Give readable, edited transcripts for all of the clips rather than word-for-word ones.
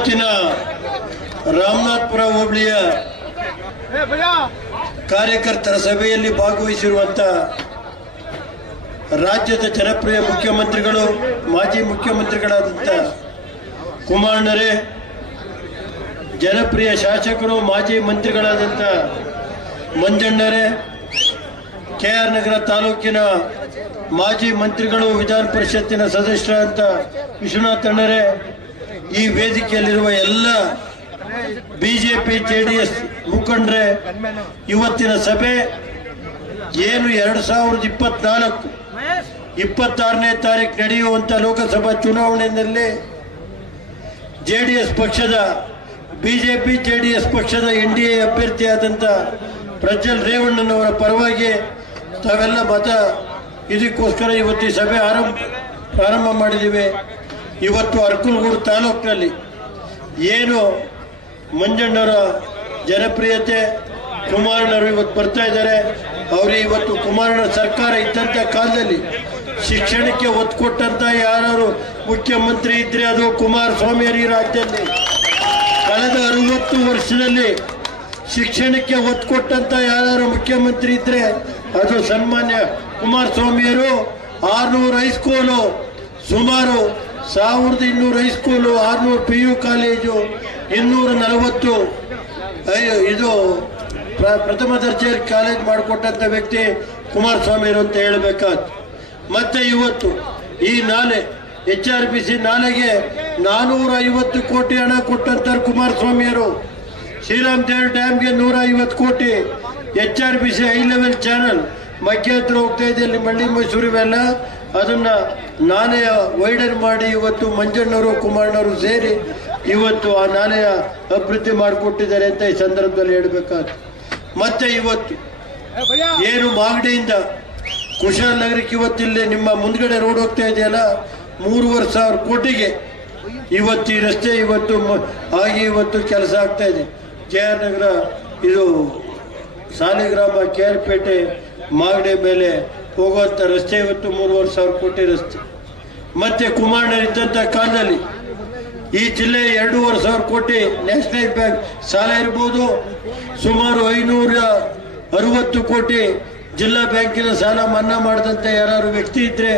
ಇವತ್ತಿನ ರಾಮನಾಥಪುರ ಹೋಬಳಿಯ ಕಾರ್ಯಕರ್ತರ ಸಭೆಯಲ್ಲಿ ಭಾಗವಹಿಸಿರುವಂತ ರಾಜ್ಯದ ಜನಪ್ರಿಯ ಮುಖ್ಯಮಂತ್ರಿಗಳು, ಮಾಜಿ ಮುಖ್ಯಮಂತ್ರಿಗಳಾದಂಥ ಕುಮಾರಣ್ಣರೇ, ಜನಪ್ರಿಯ ಶಾಸಕರು, ಮಾಜಿ ಮಂತ್ರಿಗಳಾದಂಥ ಮಂಜಣ್ಣರೇ, ಕೆಆರ್ ನಗರ ತಾಲೂಕಿನ ಮಾಜಿ ಮಂತ್ರಿಗಳು, ವಿಧಾನ ಪರಿಷತ್ತಿನ ಸದಸ್ಯರಾದಂಥ ವಿಶ್ವನಾಥಣ್ಣರೇ, ಈ ವೇದಿಕೆಯಲ್ಲಿರುವ ಎಲ್ಲ ಬಿಜೆಪಿ ಜೆಡಿಎಸ್ ಮುಖಂಡರೇ, ಇವತ್ತಿನ ಸಭೆ ಏನು 2024-26ನೇ ತಾರೀಕು ನಡೆಯುವಂಥ ಲೋಕಸಭಾ ಚುನಾವಣೆಯಲ್ಲಿ ಜೆಡಿಎಸ್ ಪಕ್ಷದ ಬಿಜೆಪಿ ಜೆಡಿಎಸ್ ಪಕ್ಷದ NDA ಅಭ್ಯರ್ಥಿಯಾದಂಥ ಪ್ರಜ್ವಲ್ ರೇವಣ್ಣನವರ ಪರವಾಗಿ ತಾವೆಲ್ಲ ಇದಕ್ಕೋಸ್ಕರ ಇವತ್ತು ಈ ಸಭೆ ಪ್ರಾರಂಭ ಮಾಡಿದ್ದೀವಿ. ಇವತ್ತು ಅರಕಲಗೂಡು ತಾಲೂಕಿನಲ್ಲಿ ಏನು ಮಂಜಣ್ಣವರ ಜನಪ್ರಿಯತೆ, ಕುಮಾರಣ್ಣವರು ಇವತ್ತು ಬರ್ತಾ ಇದ್ದಾರೆ. ಅವರಿಗೆ ಇವತ್ತು ಕುಮಾರಣ್ಣ ಸರ್ಕಾರ ಇದ್ದಂಥ ಕಾಲದಲ್ಲಿ ಶಿಕ್ಷಣಕ್ಕೆ ಒತ್ತು ಕೊಟ್ಟಂತ ಯಾರು ಮುಖ್ಯಮಂತ್ರಿ ಇದ್ರೆ ಅದು ಕುಮಾರಸ್ವಾಮಿ ಅವರ ರಾಜ್ಯದಲ್ಲಿ. ಕಳೆದ 60 ವರ್ಷದಲ್ಲಿ ಶಿಕ್ಷಣಕ್ಕೆ ಒತ್ತು ಕೊಟ್ಟಂತ ಯಾರು ಮುಖ್ಯಮಂತ್ರಿ ಇದ್ರೆ ಅದು ಸನ್ಮಾನ್ಯ ಕುಮಾರಸ್ವಾಮಿಯವರು. 600 ಹೈಸ್ಕೂಲು, ಸುಮಾರು 1200 ಹೈಸ್ಕೂಲು, 600 PU ಕಾಲೇಜು, 240 ಇದು ಪ್ರಥಮ ದರ್ಜೆ ಕಾಲೇಜ್ ಮಾಡಿಕೊಟ್ಟಂತ ವ್ಯಕ್ತಿ ಕುಮಾರಸ್ವಾಮಿಯವರು ಅಂತ ಹೇಳಬೇಕಾದ್ರು. ಮತ್ತೆ ಇವತ್ತು ಈ ನಾಲೆ HRPC ನಾಲೆಗೆ 450 ಕೋಟಿ ಹಣ ಕೊಟ್ಟಂತಾರೆ ಕುಮಾರಸ್ವಾಮಿಯವರು. ಶ್ರೀರಾಮ್ ಡ್ಯಾಮ್ಗೆ 150 ಕೋಟಿ, HRPC ಹೈ ಲೆವೆಲ್ ಚಾನಲ್ ಮಗ್ಗೆ ಹತ್ರ ಹೋಗ್ತಾ ಇದೆ, ಅಲ್ಲಿ ಮಂಡಿ ಮೈಸೂರು ಇವೆಲ್ಲ, ಅದನ್ನ ನಾಲೆಯ ವೈಡರ್ ಮಾಡಿ ಇವತ್ತು ಮಂಜಣ್ಣವರು ಕುಮಾರಣ್ಣವರು ಸೇರಿ ಇವತ್ತು ಆ ನಾಲೆಯ ಅಭಿವೃದ್ಧಿ ಮಾಡಿಕೊಟ್ಟಿದ್ದಾರೆ ಅಂತ ಈ ಸಂದರ್ಭದಲ್ಲಿ ಹೇಳಬೇಕಾದ್ರು. ಮತ್ತೆ ಇವತ್ತು ಏನು ಮಾಗಡಿಯಿಂದ ಕುಶಾಲನಗರಕ್ಕೆ ಇವತ್ತಿಲ್ಲಿ ನಿಮ್ಮ ಮುಂದ್ಗಡೆ ರೋಡ್ ಹೋಗ್ತಾ ಇದೆಯಲ್ಲ, 3,500 ಕೋಟಿಗೆ ಇವತ್ತು ಈ ರಸ್ತೆ ಆಗಿ ಇವತ್ತು ಕೆಲಸ ಆಗ್ತಾ ಇದೆ. KR ನಗರ ಇದು ಸಾಲಿಗ್ರಾಮ KR-ಪೇಟೆ ಮಾಗಡಿ ಮೇಲೆ ಹೋಗುವಂತ ರಸ್ತೆ ಇವತ್ತು 3,500 ಕೋಟಿ ರಸ್ತೆ. ಮತ್ತೆ ಕುಮಾರಣ್ಣರಿದ್ದಂಥ ಕಾಲದಲ್ಲಿ ಈ ಜಿಲ್ಲೆ 2,500 ಕೋಟಿ ನ್ಯಾಷನಲ್ ಬ್ಯಾಂಕ್ ಸಾಲ ಇರ್ಬೋದು, ಸುಮಾರು 560 ಕೋಟಿ ಜಿಲ್ಲಾ ಬ್ಯಾಂಕಿನ ಸಾಲ ಮನ್ನಾ ಮಾಡಿದಂತ ಯಾರು ವ್ಯಕ್ತಿ ಇದ್ರೆ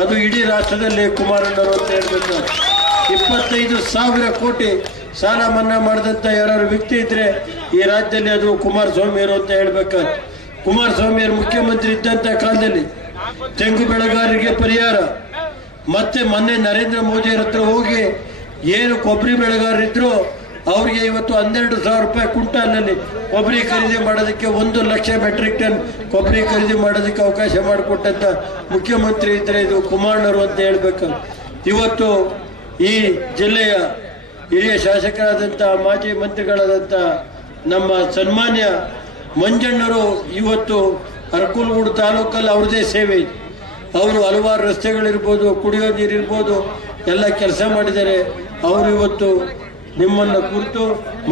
ಅದು ಇಡೀ ರಾಷ್ಟ್ರದಲ್ಲಿ ಕುಮಾರಣ್ಣವರು ಅಂತ ಹೇಳ್ಬೇಕು. 25,000 ಕೋಟಿ ಸಾಲ ಮನ್ನಾ ಮಾಡಿದಂತ ಯಾರು ವ್ಯಕ್ತಿ ಇದ್ರೆ ಈ ರಾಜ್ಯದಲ್ಲಿ ಅದು ಕುಮಾರಸ್ವಾಮಿಯವರು ಅಂತ ಹೇಳ್ಬೇಕಾದ್ರೆ. ಕುಮಾರಸ್ವಾಮಿಯವರು ಮುಖ್ಯಮಂತ್ರಿ ಇದ್ದಂತ ಕಾಲದಲ್ಲಿ ತೆಂಗು ಬೆಳೆಗಾರರಿಗೆ ಪರಿಹಾರ, ಮತ್ತೆ ಮೊನ್ನೆ ನರೇಂದ್ರ ಮೋದಿ ಹತ್ರ ಹೋಗಿ ಏನು ಕೊಬ್ಬರಿ ಬೆಳೆಗಾರರಿದ್ರು ಅವರಿಗೆ ಇವತ್ತು 12,000 ರೂಪಾಯಿ ಕ್ವಿಂಟಾಲ್ನಲ್ಲಿ ಕೊಬ್ಬರಿ ಖರೀದಿ ಮಾಡೋದಕ್ಕೆ 1 ಲಕ್ಷ ಮೆಟ್ರಿಕ್ ಟನ್ ಕೊಬ್ಬರಿ ಖರೀದಿ ಮಾಡೋದಕ್ಕೆ ಅವಕಾಶ ಮಾಡಿಕೊಟ್ಟಂತ ಮುಖ್ಯಮಂತ್ರಿ ಇದ್ರೆ ಇದು ಕುಮಾರಣ್ಣವರು ಅಂತ ಹೇಳ್ಬೇಕು. ಇವತ್ತು ಈ ಜಿಲ್ಲೆಯ ಹಿರಿಯ ಶಾಸಕರಾದಂಥ ಮಾಜಿ ಮಂತ್ರಿಗಳಾದಂಥ ನಮ್ಮ ಸನ್ಮಾನ್ಯ ಮಂಜಣ್ಣವರು ಇವತ್ತು ಅರಕಲಗೂಡು ತಾಲೂಕಲ್ಲಿ ಅವ್ರದೇ ಸೇವೆ ಇದೆ. ಅವರು ಹಲವಾರು ರಸ್ತೆಗಳಿರ್ಬೋದು, ಕುಡಿಯೋ ನೀರಿರ್ಬೋದು ಎಲ್ಲ ಕೆಲಸ ಮಾಡಿದ್ದಾರೆ. ಅವರು ಇವತ್ತು ನಿಮ್ಮನ್ನು ಕುರಿತು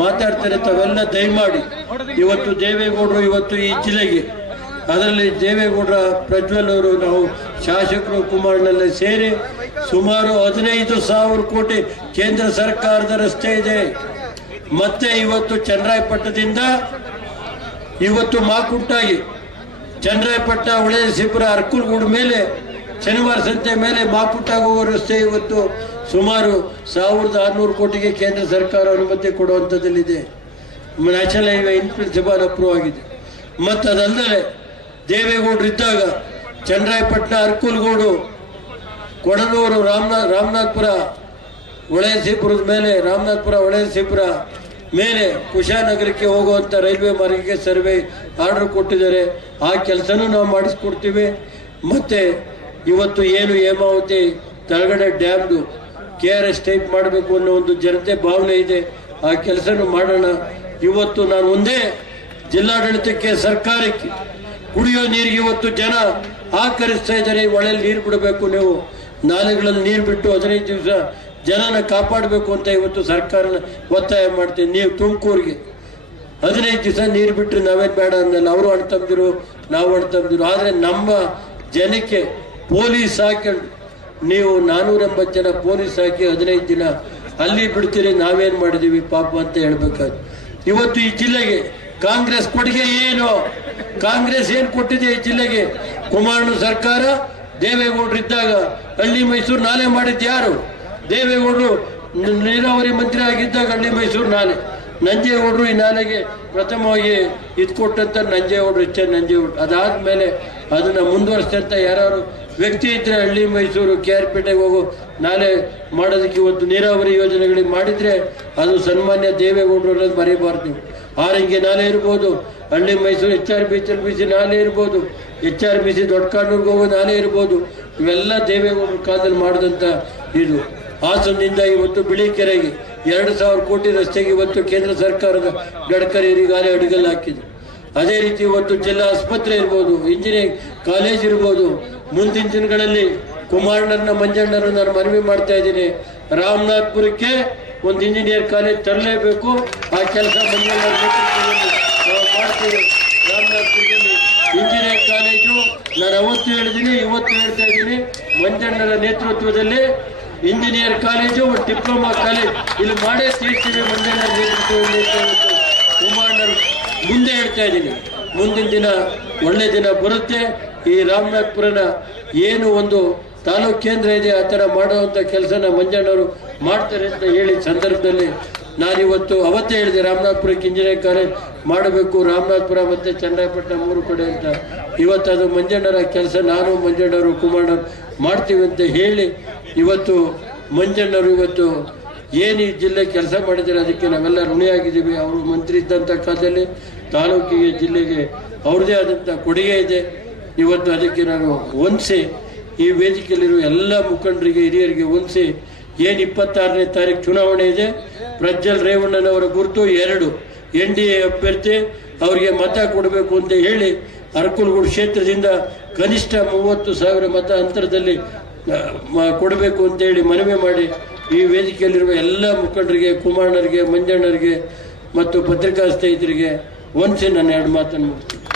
ಮಾತಾಡ್ತಾರೆ. ತಾವೆಲ್ಲ ದಯಮಾಡಿ ಇವತ್ತು ದೇವೇಗೌಡರು ಇವತ್ತು ಈ ಜಿಲ್ಲೆಗೆ, ಅದರಲ್ಲಿ ದೇವೇಗೌಡರ ಪ್ರಜ್ವಲ್ ಅವರು, ನಾವು ಶಾಸಕರು ಕುಮಾರಣ್ಣೆಲ್ಲ ಸೇರಿ ಸುಮಾರು 15,000 ಕೋಟಿ ಕೇಂದ್ರ ಸರ್ಕಾರದ ರಸ್ತೆ ಇದೆ. ಮತ್ತೆ ಇವತ್ತು ಚನ್ನರಾಯಪಟ್ಟಣದಿಂದ ಇವತ್ತು ಮಾಕುಂಟಾಗಿ ಚನ್ನರಾಯಪಟ್ಟಣ, ಹೊಳೆನರಸೀಪುರ, ಅರಕಲಗೂಡು ಮೇಲೆ ಶನಿವಾರ ಸಂತೆ ಮೇಲೆ ಮಾಕುಂಟಾಗಿ ಹೋಗೋ ರಸ್ತೆ ಇವತ್ತು ಸುಮಾರು 1,600 ಕೋಟಿಗೆ ಕೇಂದ್ರ ಸರ್ಕಾರ ಅನುಮತಿ ಕೊಡುವಂಥದ್ದಲ್ಲಿದೆ. National highway in principle approve ಆಗಿದೆ. ಮತ್ತು ಅದಲ್ಲದೆ ದೇವೇಗೌಡರು ಇದ್ದಾಗ ಚನ್ನರಾಯಪಟ್ಟಣ, ಅರಕಲಗೂಡು, ಕೊಡನೂರು, ರಾಮನಾಥಪುರ, ಹೊಳೆನರಸೀಪುರದ ಮೇಲೆ ರಾಮನಾಥಪುರ, ಹೊಳೆನರಸೀಪುರ ಮೇಲೆ ಕುಶಾಲನಗರಕ್ಕೆ ಹೋಗುವಂಥ ರೈಲ್ವೆ ಮಾರ್ಗಕ್ಕೆ ಸರ್ವೆ ಆರ್ಡರ್ ಕೊಟ್ಟಿದ್ದಾರೆ. ಆ ಕೆಲಸನೂ ನಾವು ಮಾಡಿಸ್ಕೊಡ್ತೀವಿ. ಮತ್ತು ಇವತ್ತು ಏನು ಹೇಮಾವತಿ ತಳಗಡೆ ಡ್ಯಾಮ್ದು KRS ಟೈಪ್ ಮಾಡಬೇಕು ಅನ್ನೋ ಒಂದು ಜನತೆ ಭಾವನೆ ಇದೆ. ಆ ಕೆಲಸನೂ ಮಾಡೋಣ. ಇವತ್ತು ನಾನು ಒಂದೇ ಜಿಲ್ಲಾಡಳಿತಕ್ಕೆ, ಸರ್ಕಾರಕ್ಕೆ ಕುಡಿಯೋ ನೀರಿಗೆ ಇವತ್ತು ಜನ ಆಕರಿಸ್ತಾ ಇದ್ದಾರೆ. ಹೊಳೆಯಲ್ಲಿ ನೀರು ಬಿಡಬೇಕು, ನೀವು ನಾಲೆಗಳಲ್ಲಿ ನೀರು ಬಿಟ್ಟು 15 ದಿವಸ ಜನನ ಕಾಪಾಡಬೇಕು ಅಂತ ಇವತ್ತು ಸರ್ಕಾರನ ಒತ್ತಾಯ ಮಾಡ್ತೀನಿ. ನೀವು ತುಮಕೂರಿಗೆ 15 ದಿವಸ ನೀರು ಬಿಟ್ಟರೆ ನಾವೇನು ಬೇಡ ಅನ್ನಲ್ಲ, ಅವರು ಅಣ್ತಂದಿರು, ನಾವು ಅಣ್ತಂದಿರು. ಆದರೆ ನಮ್ಮ ಜನಕ್ಕೆ ಪೊಲೀಸ್ ಹಾಕೊಂಡು ನೀವು 480 ಜನ ಪೊಲೀಸ್ ಹಾಕಿ 15 ದಿನ ಅಲ್ಲಿ ಬಿಡ್ತೀರಿ, ನಾವೇನು ಮಾಡಿದ್ದೀವಿ ಪಾಪ ಅಂತ ಹೇಳ್ಬೇಕಾದ್ರು. ಇವತ್ತು ಈ ಜಿಲ್ಲೆಗೆ ಕಾಂಗ್ರೆಸ್ ಕೊಡುಗೆ ಏನು? ಕಾಂಗ್ರೆಸ್ ಏನು ಕೊಟ್ಟಿದೆ ಈ ಜಿಲ್ಲೆಗೆ? ಕುಮಾರಣ್ಣ ಸರ್ಕಾರ ದೇವೇಗೌಡರು ಇದ್ದಾಗ ಹಳ್ಳಿ ಮೈಸೂರು ನಾಲೆ ಮಾಡಿದ್ದು ಯಾರು? ದೇವೇಗೌಡರು ನೀರಾವರಿ ಮಂತ್ರಿ ಆಗಿದ್ದಾಗ ಹಳ್ಳಿ ಮೈಸೂರು ನಾಲೆ. ನಂಜೇಗೌಡರು ಈ ನಾಲೆಗೆ ಪ್ರಥಮವಾಗಿ ಇದು ಕೊಟ್ಟಂತ ನಂಜೇಗೌಡರು ನಂಜೇಗೌಡರು. ಅದಾದ್ಮೇಲೆ ಅದನ್ನ ಮುಂದುವರಿಸಿದಂತ ಯಾರು ವ್ಯಕ್ತಿ ಇದ್ರೆ ಹಳ್ಳಿ ಮೈಸೂರು KR ಪೇಟೆಗೆ ಹೋಗೋ ನಾಲೆ ಮಾಡೋದಕ್ಕೆ ಇವತ್ತು ನೀರಾವರಿ ಯೋಜನೆಗಳಿಗೆ ಮಾಡಿದ್ರೆ ಅದು ಸನ್ಮಾನ್ಯ ದೇವೇಗೌಡರು ಅನ್ನೋದು ಮರಿಬಾರ್ದು. ಆರಂಗಿ ನಾಲೆ ಇರ್ಬೋದು, ಹಳ್ಳಿ ಮೈಸೂರು HRBC ನಾಲೆ ಇರ್ಬೋದು, HRBC ದೊಡ್ಡ ಕಾನೂರಿಗೆ ಹೋಗೋ ನಾಲೆ ಇರ್ಬೋದು. ಇವೆಲ್ಲ ದೇವೇಗೌಡರ ಕಾಲದಲ್ಲಿ ಮಾಡಿದಂಥ ಇದು. ಹಾಸನದಿಂದ ಇವತ್ತು ಬಿಳಿಕೆರೆಗೆ 2,000 ಕೋಟಿ ರಸ್ತೆಗೆ ಇವತ್ತು ಕೇಂದ್ರ ಸರ್ಕಾರದ ಗಡ್ಕರಿ ಈಗಾಗಲೇ ಅಡಿಗಲ್ಲು ಹಾಕಿದೆ. ಅದೇ ರೀತಿ ಇವತ್ತು ಜಿಲ್ಲಾ ಆಸ್ಪತ್ರೆ ಇರ್ಬೋದು, ಇಂಜಿನಿಯರಿಂಗ್ ಕಾಲೇಜ್ ಇರ್ಬೋದು. ಮುಂದಿನ ದಿನಗಳಲ್ಲಿ ಕುಮಾರಣ್ಣನ ಮಂಜಣ್ಣರನ್ನು ನಾನು ಮನವಿ ಮಾಡ್ತಾ ಇದ್ದೀನಿ, ರಾಮನಾಥ್ಪುರಕ್ಕೆ ಒಂದು ಇಂಜಿನಿಯರ್ ಕಾಲೇಜ್ ತರಲೇಬೇಕು. ಆ ಕೆಲಸ ಮಂಜಣ್ಣರ ನೇತೃತ್ವದಲ್ಲಿ ನಾವು ಮಾಡ್ತೀವಿ. ರಾಮನಾಥ್ಪುರದಲ್ಲಿ ಇಂಜಿನಿಯರಿಂಗ್ ಕಾಲೇಜು ನಾನು ಅವತ್ತು ಹೇಳಿದ್ದೀನಿ, ಇವತ್ತು ಹೇಳ್ತಾ ಇದ್ದೀನಿ, ಮಂಜಣ್ಣರ ನೇತೃತ್ವದಲ್ಲಿ ಇಂಜಿನಿಯರ್ ಕಾಲೇಜು ಮತ್ತು ಡಿಪ್ಲೊಮಾ ಕಾಲೇಜ್ ಇಲ್ಲಿ ಮಾಡೇ ತೀರ್ತೀವಿ ಮಂಜಣ್ಣರ ನೇತೃತ್ವದಲ್ಲಿ. ಕುಮಾರಣ್ಣರು ಮುಂದೆ ಹೇಳ್ತಾ ಇದ್ದೀನಿ, ಮುಂದಿನ ದಿನ ಒಳ್ಳೆ ದಿನ ಬರುತ್ತೆ. ಈ ರಾಮನಾಥ್ಪುರನ ಏನು ಒಂದು ತಾಲೂಕು ಕೇಂದ್ರ ಇದೆ ಆ ಥರ ಮಾಡುವಂಥ ಕೆಲಸನ ಮಂಜಣ್ಣವರು ಮಾಡ್ತಾರೆ ಅಂತ ಹೇಳಿ ಸಂದರ್ಭದಲ್ಲಿ ನಾನಿವತ್ತು ಅವತ್ತೇ ಹೇಳಿದೆ, ರಾಮನಾಥ್ಪುರಕ್ಕೆ ಇಂಜಿನಿಯರಿಂಗ್ ಕಾಲೇಜ್ ಮಾಡಬೇಕು, ರಾಮನಾಥ್ಪುರ ಮತ್ತು ಚನ್ನರಾಯಪಟ್ಟಣ 3 ಕಡೆ ಅಂತ. ಇವತ್ತು ಅದು ಮಂಜಣ್ಣರ ಕೆಲಸ, ನಾನು ಮಂಜಣ್ಣವರು ಕುಮಾರಣ್ಣವರು ಮಾಡ್ತೀವಿ ಅಂತ ಹೇಳಿ ಇವತ್ತು ಮಂಜಣ್ಣವರು ಇವತ್ತು ಏನು ಈ ಜಿಲ್ಲೆ ಕೆಲಸ ಮಾಡಿದ್ದಾರೆ ಅದಕ್ಕೆ ನಾವೆಲ್ಲ ಋಣಿಯಾಗಿದ್ದೀವಿ. ಅವರು ಮಂತ್ರಿ ಇದ್ದಂಥ ಕಾಲದಲ್ಲಿ ತಾಲೂಕಿಗೆ ಜಿಲ್ಲೆಗೆ ಅವ್ರದ್ದೇ ಆದಂಥ ಕೊಡುಗೆ ಇದೆ. ಇವತ್ತು ಅದಕ್ಕೆ ನಾನು ಹೊಂದಿಸಿ ಈ ವೇದಿಕೆಯಲ್ಲಿರುವ ಎಲ್ಲ ಮುಖಂಡರಿಗೆ ಹಿರಿಯರಿಗೆ ಹೊಂದಿಸಿ ಏನು 26ನೇ ತಾರೀಕು ಚುನಾವಣೆ ಇದೆ, ಪ್ರಜ್ವಲ್ ರೇವಣ್ಣನವರ ಗುರುತು 2 NDA ಅಭ್ಯರ್ಥಿ ಅವರಿಗೆ ಮತ ಕೊಡಬೇಕು ಅಂತ ಹೇಳಿ ಅರಕಲಗೂಡು ಕ್ಷೇತ್ರದಿಂದ ಕನಿಷ್ಠ 30,000 ಮತ ಅಂತರದಲ್ಲಿ ಕೊಡಬೇಕು ಅಂತೇಳಿ ಮನವಿ ಮಾಡಿ ಈ ವೇದಿಕೆಯಲ್ಲಿರುವ ಎಲ್ಲ ಮುಖಂಡರಿಗೆ, ಕುಮಾರಣ್ಣರಿಗೆ, ಮಂಜಣ್ಣರಿಗೆ ಮತ್ತು ಪತ್ರಿಕಾ ಸ್ನೇಹಿತರಿಗೆ ಹೊಂದಿಸಿ ನನ್ನ 2 ಮಾತನ್ನು ಮುಗಿಸ್ತೀನಿ.